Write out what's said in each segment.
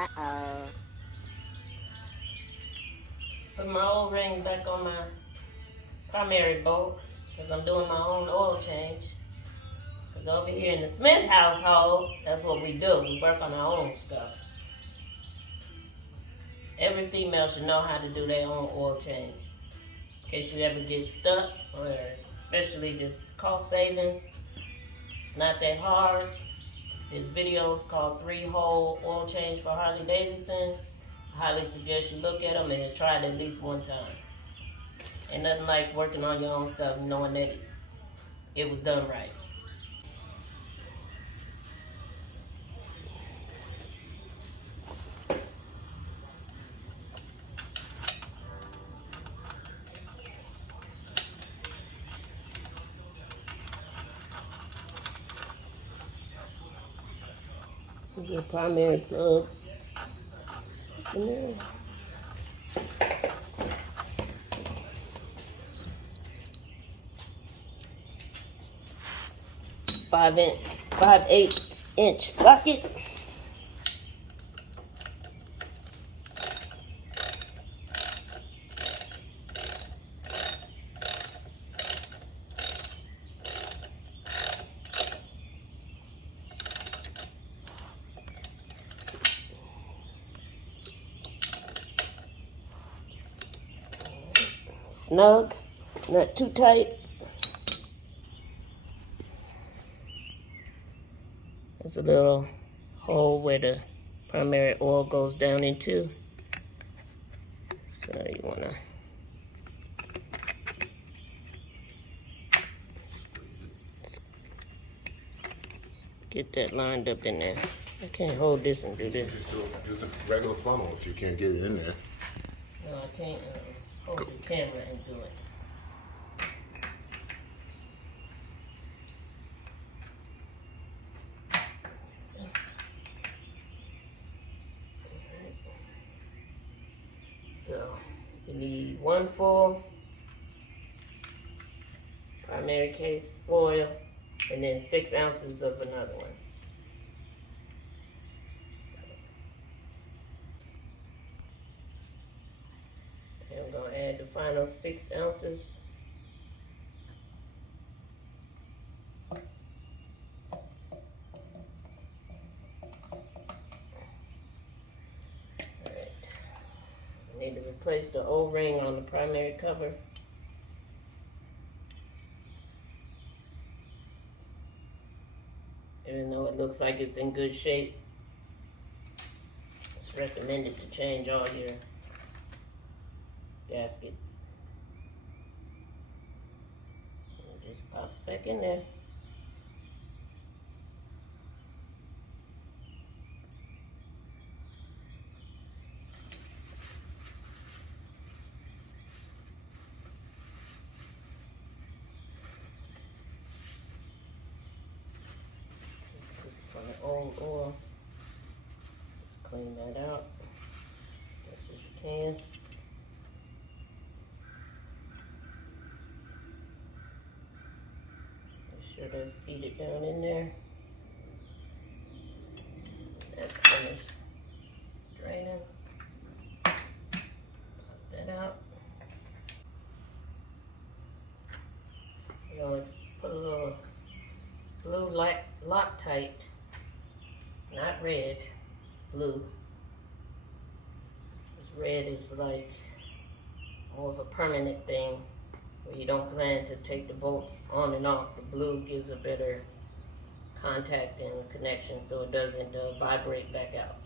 Uh-oh. Put my old ring back on my primary bolt because I'm doing my own oil change. Because over here in the Smith household, that's what we do. We work on our own stuff. Every female should know how to do their own oil change. In case you ever get stuck, or especially this cost savings, it's not that hard. This video is called 3-Hole Oil Change for Harley Davidson. I highly suggest you look at them and try it at least one time. Ain't nothing like working on your own stuff and knowing that it was done right. Your primary plug. In there. 5/8" socket. Snug, not too tight. There's a little hole where the primary oil goes down into. So you wanna get that lined up in there. I can't hold this and do this. Use a regular funnel if you can't get it in there. No, I can't hold the camera and do it. So you need 1 full primary case oil and then 6 ounces of another one. And I'm gonna add the final 6 ounces. Need to replace the O-ring on the primary cover. Even though it looks like it's in good shape, it's recommended to change all your gaskets. And it just pops back in there. This is from the old oil. Just clean that out as you can. Make sure that's seated down in there. That's finished draining. Pop that out. You're going to put a little blue Loctite, not red, blue. This red is like more of a permanent thing where you don't plan to take the bolts on and off. The blue gives a better contact and connection so it doesn't vibrate back out.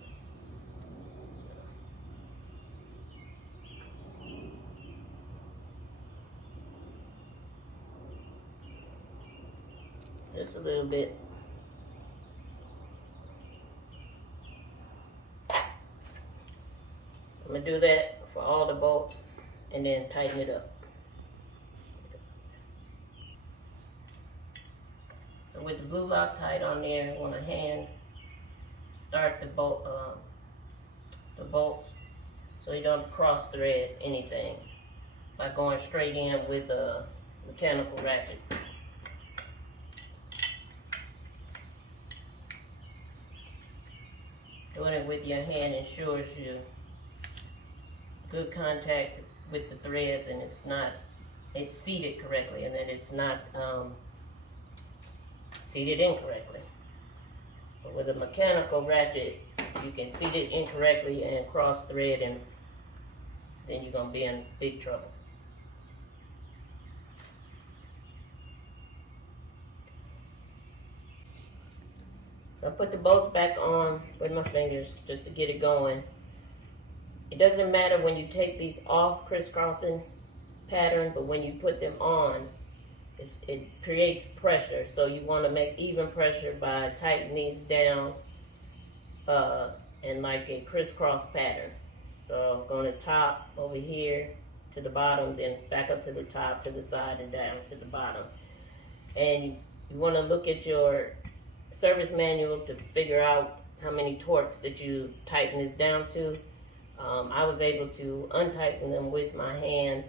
Just a little bit. So I'm gonna do that for all the bolts and then tighten it up. So with the blue Loctite on there, I want to hand start the bolts so you don't cross thread anything by going straight in with a mechanical ratchet. Doing it with your hand ensures you good contact with the threads, and it's seated correctly, and that it's not seated incorrectly. But with a mechanical ratchet, you can seat it incorrectly and cross thread, and then you're gonna be in big trouble. So I put the bolts back on with my fingers just to get it going. It doesn't matter when you take these off crisscrossing pattern, but when you put them on, it creates pressure. So you want to make even pressure by tightening these down in like a crisscross pattern. So going to top over here to the bottom, then back up to the top, to the side, and down to the bottom. And you want to look at your service manual to figure out how many torques that you tighten this down to. I was able to untighten them with my hand,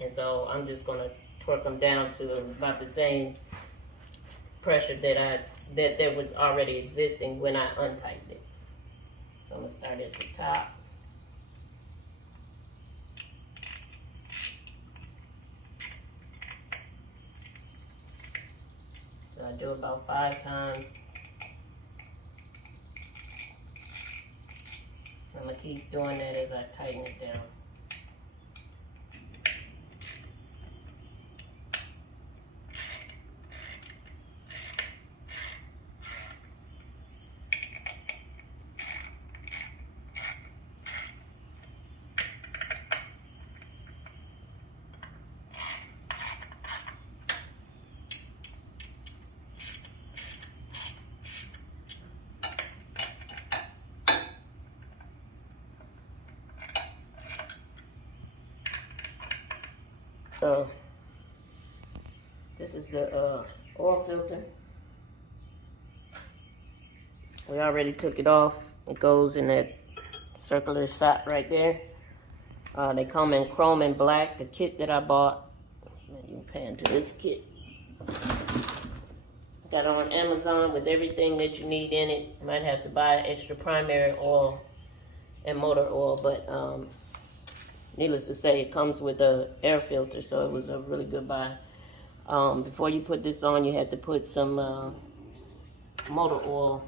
and so I'm just going to torque them down to about the same pressure that was already existing when I untightened it. So I'm going to start at the top. So I do about 5 times. I'm going to keep doing that as I tighten it down. So this is the oil filter. We already took it off. It goes in that circular slot right there. They come in chrome and black. The kit that I bought, you can pan to this kit. Got it on Amazon with everything that you need in it. You might have to buy extra primary oil and motor oil, but needless to say, it comes with a air filter, so it was a really good buy. Before you put this on, you had to put some motor oil.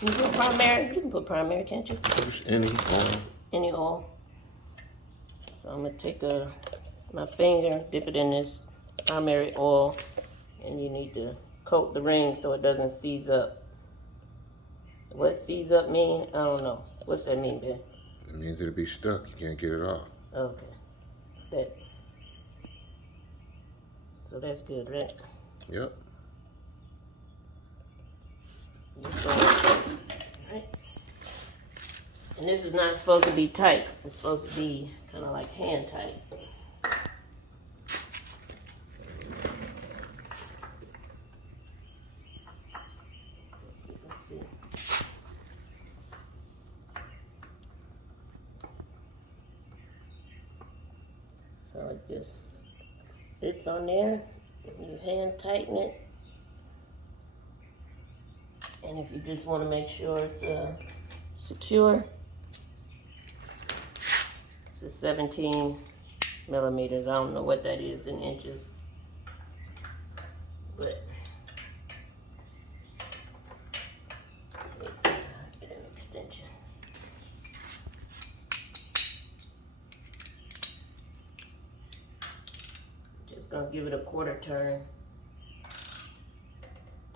You can put primary. You can put primary, can't you? Just any oil. Any oil. So I'm gonna take my finger, dip it in this primary oil, and you need to coat the ring so it doesn't seize up. What seize up mean? I don't know. What's that mean, Ben? It means it'll be stuck. You can't get it off. Okay. So that's good, right? Yep. Right. And this is not supposed to be tight. It's supposed to be kind of like hand tight. So it just fits on there. You hand tighten it. And if you just want to make sure it's secure, it's a 17 millimeters. I don't know what that is in inches, but get an extension. Just gonna give it a quarter turn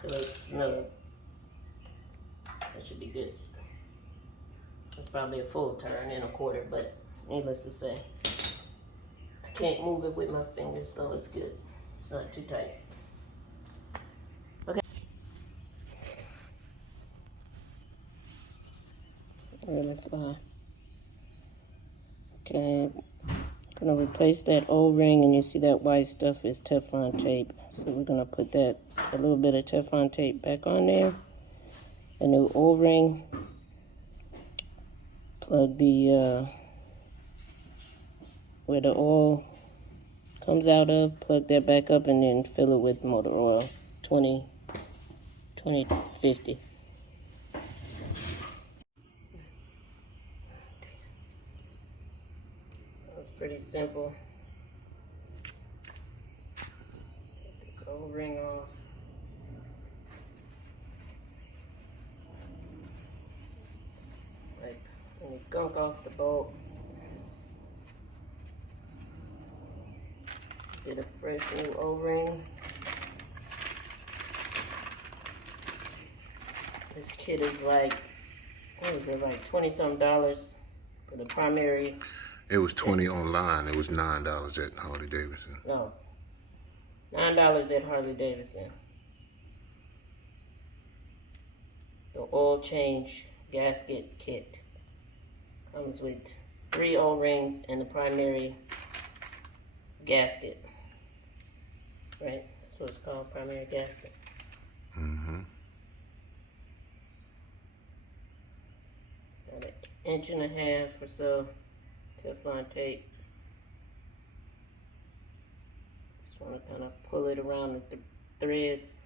till it's snug. That should be good. It's probably a full turn and a quarter, but needless to say, I can't move it with my fingers, so it's good. It's not too tight. Okay. Really fly. Okay. I'm gonna replace that O-ring, and you see that white stuff is Teflon tape. So we're gonna put a little bit of Teflon tape back on there. A new O-ring. Plug the where the oil comes out of, plug that back up, and then fill it with motor oil. 2050. It's pretty simple. Take this O-ring off. Like when you gunk off the bolt, get a fresh new O-ring. This kit is like, what was it, like $20-something for the primary. It was $20 online. It was $9 at Harley Davidson. No, $9 at Harley Davidson. The oil change gasket kit comes with 3 O-rings and the primary gasket. Right? That's what it's called, primary gasket. Mm-hmm. Got an 1.5 inches or so Teflon tape. Just want to kind of pull it around the threads.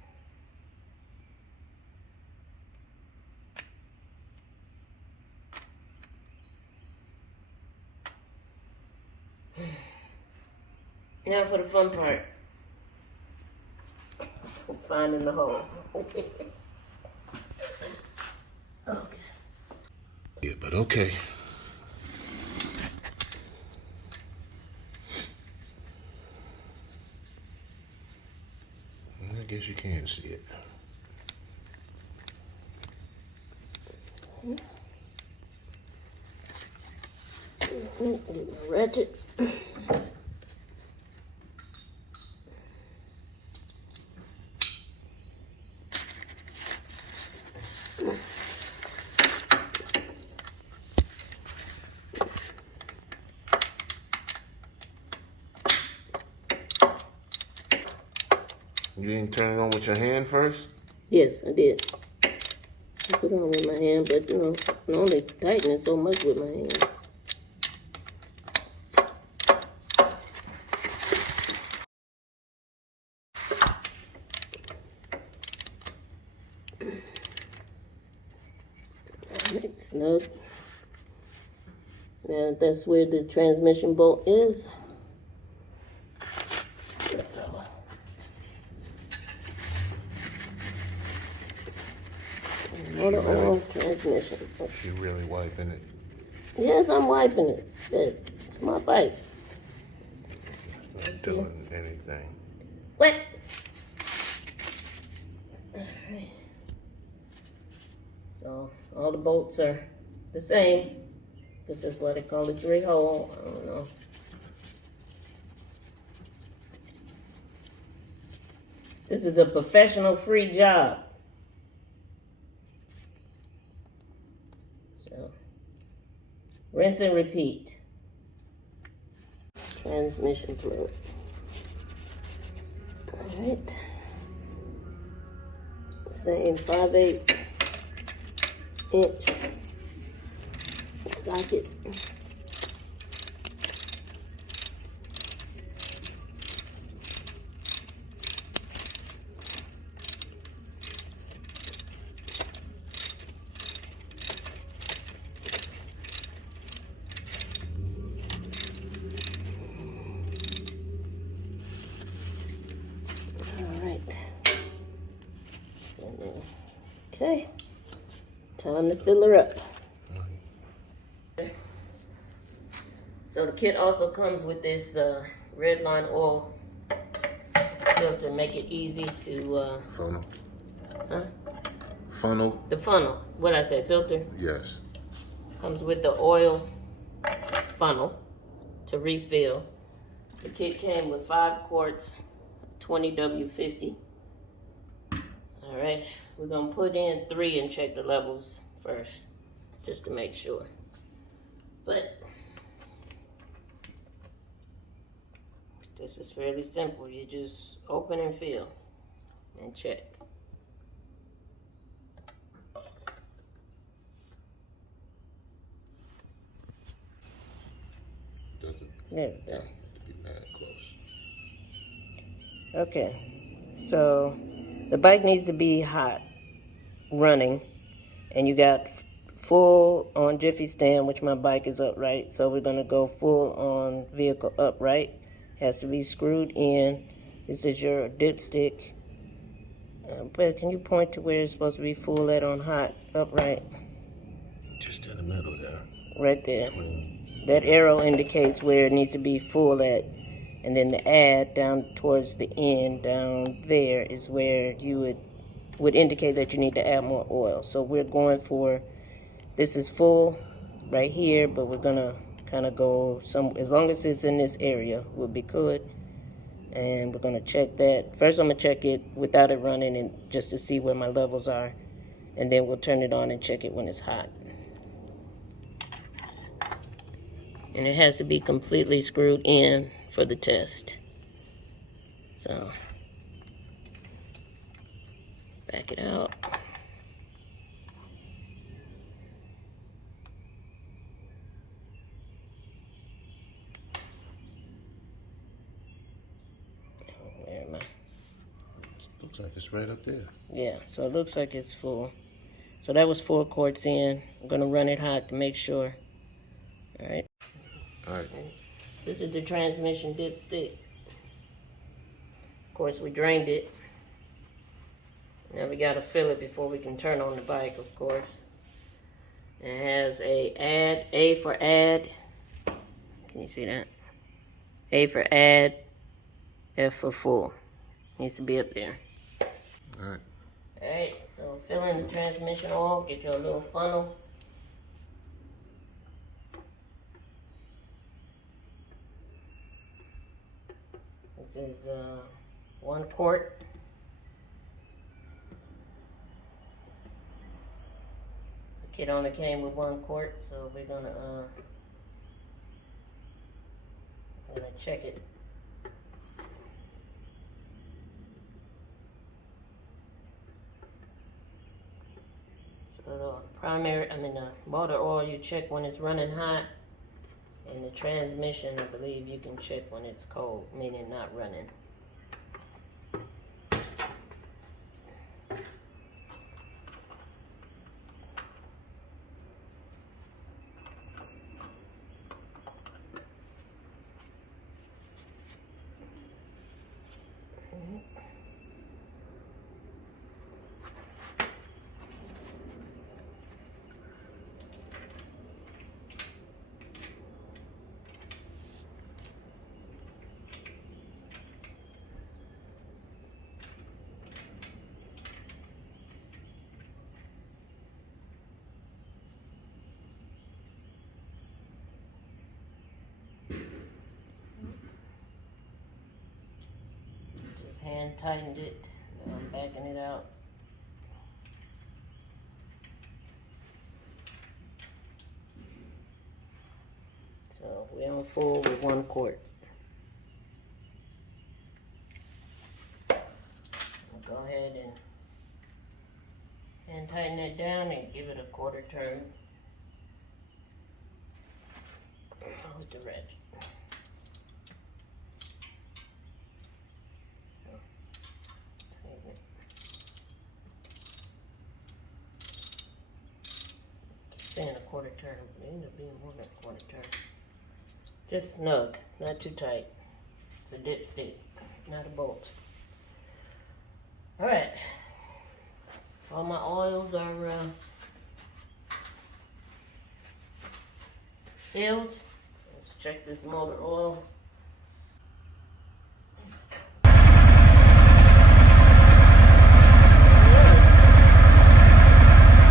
Now for the fun part. Finding the hole. Okay. Yeah, but okay. I guess you can see it. Get my ratchet. You didn't turn it on with your hand first? Yes, I did. I put it on with my hand, but you know, I can only tighten it so much with my hand. Alright, snug. Now that's where the transmission bolt is. So, motor oil, transmission. She really wiping it. Yes, I'm wiping it. It's my bike. Not doing anything. What? Alright. So all the bolts are the same. This is what they call a 3-hole. I don't know. This is a professional free job. So rinse and repeat. Transmission plug. Alright. Same 5/8 inch socket. Okay, time to fill her up. So the kit also comes with this red line oil filter, make it easy to Funnel. huh? Funnel? The funnel. What I say, filter? Yes. Comes with the oil funnel to refill. The kit came with 5 quarts, 20 W50. All right, we're gonna put in 3 and check the levels first, just to make sure. But this is fairly simple. You just open and fill and check. Doesn't There we go. have to be that close. Okay, so The bike needs to be hot, running, and you got full on Jiffy stand, which my bike is upright, so we're going to go full on vehicle upright. Has to be screwed in. This is your dipstick. But can you point to where it's supposed to be full at on hot, upright? Just in the middle there. Right there. That arrow indicates where it needs to be full at. And then the add down towards the end, down there, is where you would indicate that you need to add more oil. So we're going for, this is full right here, but we're gonna kind of go some, as long as it's in this area, we'll be good. And we're gonna check that. First I'm gonna check it without it running, and just to see where my levels are. And then we'll turn it on and check it when it's hot. And it has to be completely screwed in for the test. So, back it out. Where am I? Looks like it's right up there. Yeah, so it looks like it's full. So that was 4 quarts in. I'm gonna run it hot to make sure. All right. All right. This is the transmission dipstick. Of course, we drained it. Now we gotta fill it before we can turn on the bike, of course. It has A for add. Can you see that? A for add, F for full. Needs to be up there. All right. All right, so fill in the transmission oil, get your little funnel. This is 1 quart. The kit only came with 1 quart, so we're gonna check it. So the motor oil you check when it's running hot. And the transmission, I believe you can check when it's cold, meaning not running. Hand tightened it. Now I'm backing it out. So we're on full with 1 quart. I'll go ahead and hand tighten that down and give it a 1/4 turn with the ratchet. Saying a 1/4 turn, it ended up being more than a 1/4 turn. Just snug, not too tight. It's a dipstick, not a bolt. Alright. All my oils are filled. Let's check this motor oil.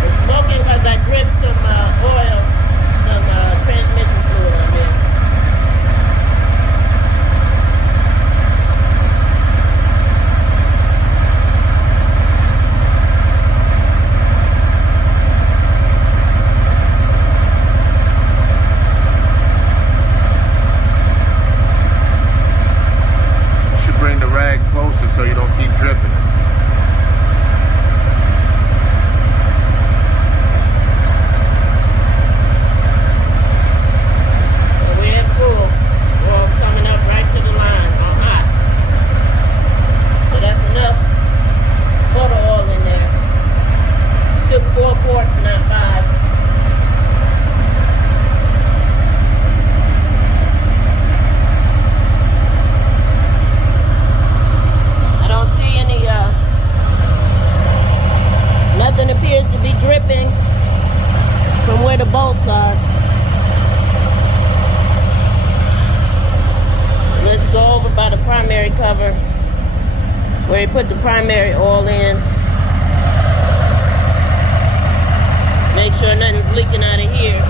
It's smoking because I dripped some oil, some transmission fluid on there. the bolts are. Let's go over by the primary cover where he put the primary oil in. Make sure nothing's leaking out of here.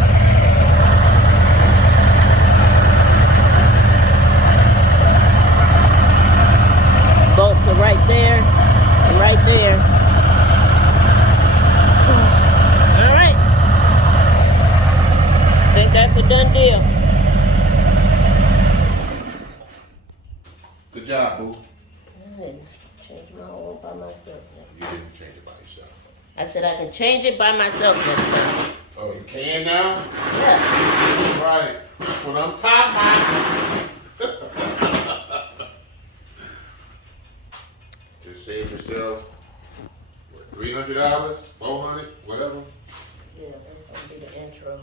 Bolts are right there and right there. All right. I think that's a done deal. Good job, boo. I didn't change my oil by myself. You didn't change it by yourself. I said I can change it by myself next time. Oh, you can now? Yeah. Right. That's what I'm talking about. Just save yourself, what, $300, $400, whatever. Yeah, that's gonna be the intro.